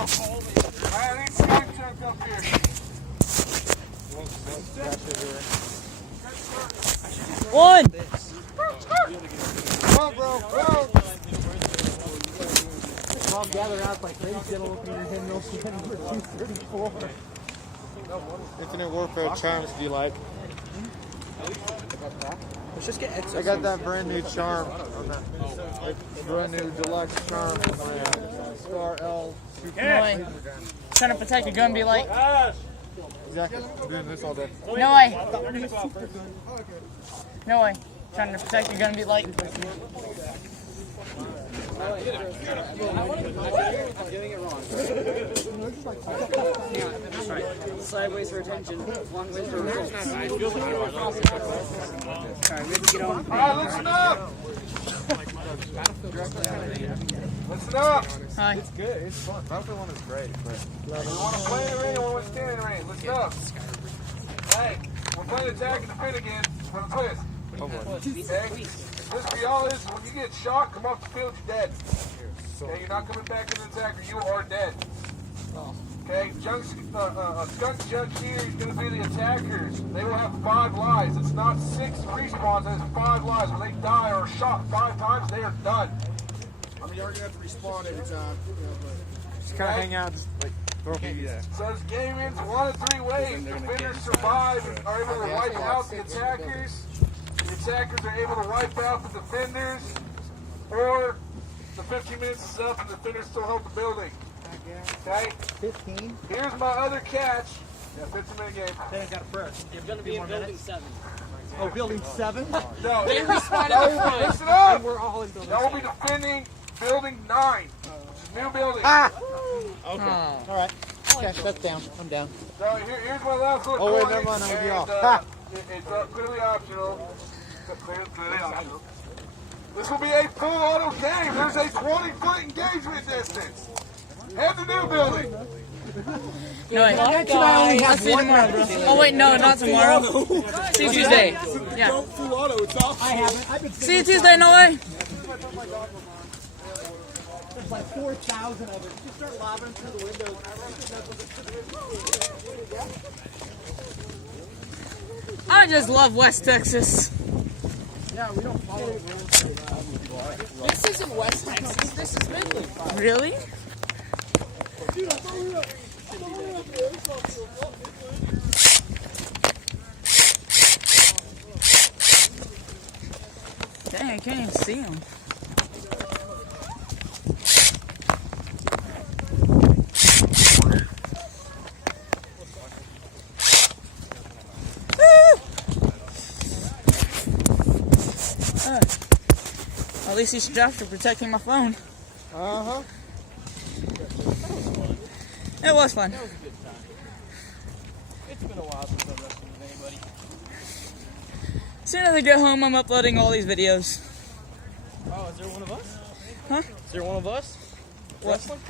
up here. One! Come on, bro. Go! Mom gathered out like crazy, get a look in your head, no skin, number 234. Infinite Warfare charms do you like? Let's just get Exo. I got that brand new charm. Brand new deluxe charm for my Star L. No way. Trying to protect your gun, be like. Exactly. I'm doing this all day. No way. No way. Trying to protect your gun, be like. Sideways for attention. Long ways for attention. Alright, we have to get on. Alright, listen up! Listen up! Hi. It's good, it's fun. Battlefield 1 is great, but we want to play in the rain and we want to stand in the rain. Listen up! Hey, we're playing attack and defend again for the twist. Okay? This for y'all is when you get shot, come off the field, you're dead. Okay, you're not coming back in the attack or you are dead. Okay, Skunk Junk here is going to be the attackers. They will have 5 lives. It's not 6 respawns, it's 5 lives. When they die or are shot 5 times, they are done. I mean, you're going to have to respawn every time. Just kind of hang out, just like throw me there. So this game ends 1 of 3 ways. Defenders survive and are able to wipe out the attackers. The attackers are able to wipe out the defenders. Or the 15 minutes is up and the defenders still hold the building. Okay? 15? Here's my other catch. Yeah, 15-minute game. Then I got a prayer. You're going to be in building 7. Oh, building 7? No, They respawn at the front. listen up! And we're all in building That will be defending building 9. New building. Ah! Oh. Alright. Okay, that's down. I'm down. So here's my last little Oh, wait, coin, never mind, I'm with you all. and, Ha! It's clearly optional. Clearly optional. This will be a full auto game. There's a 20-foot engagement distance. Head to new building. No way. I'll see you tomorrow, bro. Oh, wait, no, not tomorrow. See you Tuesday. Yeah. Full auto, it's off. I haven't. I've been See you Tuesday, no way. There's like 4,000 of it. Just start lobbing through the windows. I just love West Texas. Yeah, we don't follow the rules. This isn't West Texas. This is Midland. Really? Dang, I can't even see him. At least he's strapped for protecting my phone. Uh-huh. It was fun. It's been a while since I've wrestled with anybody. As soon as I get home, I'm uploading all these videos. Oh, is there one of us? Huh? Is there one of us? What? Wrestling?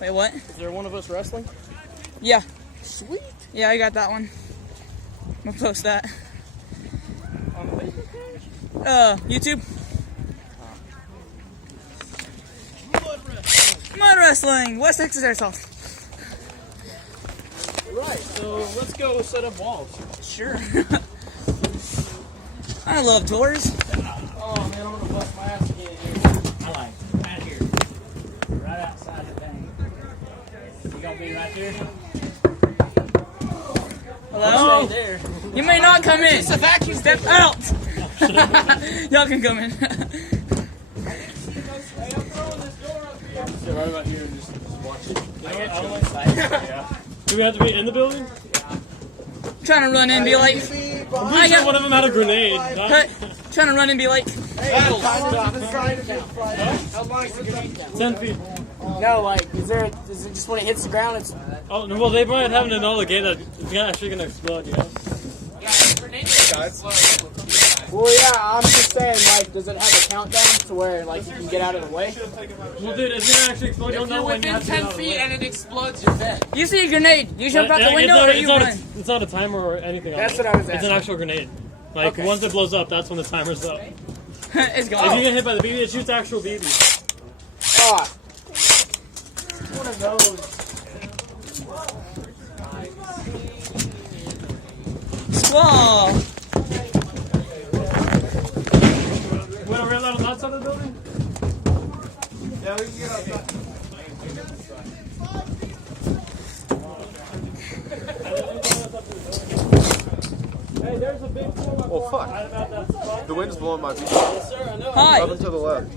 Wait, what? Is there one of us wrestling? Yeah. Sweet. Yeah, I got that one. I'm gonna post that. On the Facebook page? YouTube. Mud Wrestling, West Texas Airsoft. Right, so let's go set up walls. Sure. I love tours. Oh man, I'm gonna bust my ass again here. I like right here. Right outside the thing. You gonna be right there? Hello? Stay there. You may not come in. It's a vacuum. Step out. Y'all can come in. Sit right about here and just watch it. Do we have to be in the building? Trying to run in and be like, I'm pretty sure one of them had a grenade. cut. Trying to run and be like, 10 feet. No, like, is it just when it hits the ground, it's... Oh, no, well, they might have another game that it's actually going to explode, you know? Well, yeah, I'm just saying, like, does it have a countdown to where, like, you can get out of the way? Well, dude, it's going to actually explode. You don't know when you have to get out of the way. it explodes, you're dead. you see a grenade. You jump out the window or you run. It's not a timer or anything. That's on it. what I was It's asking. an actual grenade. Like, Okay. once it blows up, that's when the timer's up. It's If gone. you get hit by the BB, it shoots actual BB. Ah, Squall. Want to real little nuts on the building? Yeah, we can get outside. Hey, there's a big pool. Oh, fuck. The wind's blowing my view. Hi. Up and to the left.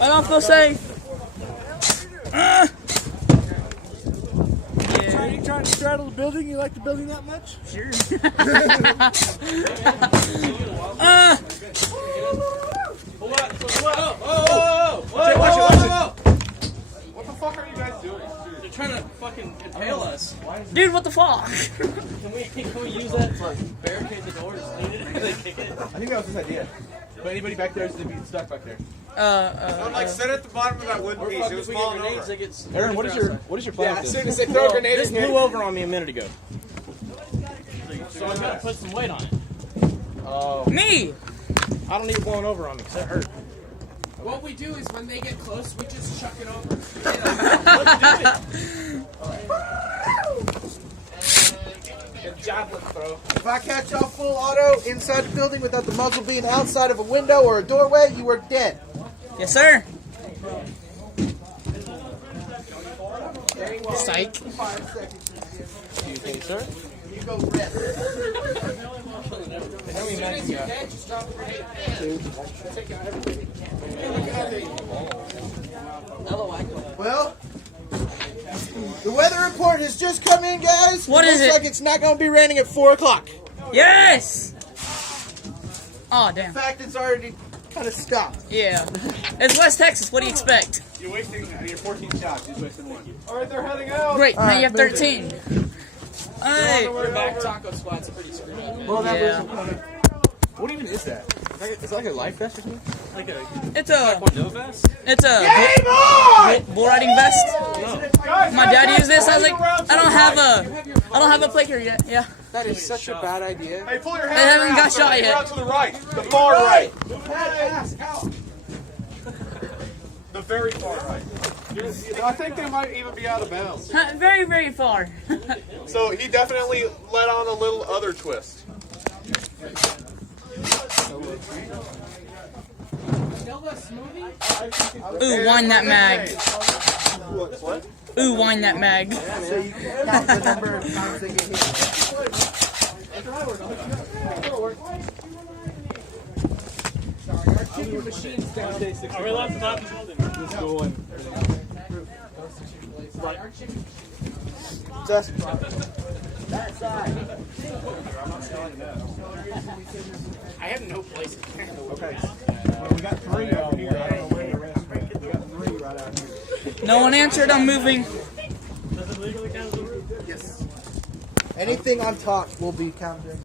I don't feel safe. Are you trying to straddle the building? You like the building that much? Sure. What the fuck are you guys doing? They're trying to fucking impale us. Dude, what the fuck? Can we use that to barricade the doors? They kick it. I think that was his idea. But anybody back there is to be stuck back there. I'm like, sit at the bottom of that wooden Or piece. fuck, It if was we get falling grenades, over. they get. Aaron, what is your plan? Yeah, with as this? soon as they throw a grenade This in here. blew over on me a minute ago. So I gotta put some weight on it. Me. I don't need it blowing over on me because that hurt. What we do is when they get close, we just chuck it over. Javelin throw. If I catch y'all full auto inside the building without the muzzle being outside of a window or a doorway, you are dead. Yes, sir. Psych. Do you think, sir? You go rest. As soon as you're dead, just drop the grenade. Take out everything. Well, the weather report has just come in, guys. What is Looks it? like it's not going to be raining at 4 o'clock. Yes. Oh, damn. In fact, it's already kind of stopped. Yeah. It's West Texas. What do you expect? You're wasting your 14 shots. You're wasting one. Alright, they're heading out. Great. Now you have move it. 13. Hey. Your back taco squat's pretty screwed up, man. Yeah. What even is that? Is that like a life vest or something? Like a It's a. no vest? It's a bull riding vest. My dad used this. I was like, I don't have a plate here yet. Yeah. That is such a bad idea. Hey, pull your They head haven't around. got shot You're yet. out to the right. The far right. The very far right. I think they might even be out of bounds. Very, very far. So he definitely let on a little other twist. Ooh, wind that mag. What? Ooh, wind that mag. So you can count the number of times they get hit. Are we allowed to not the building? Let's go in. Just I have no place. Okay. Well, we got 3 out here. I don't know where the rest are. We got 3 right out here. No one answered. I'm moving. Does it legally count as a roof? yes. Anything on top will be counted.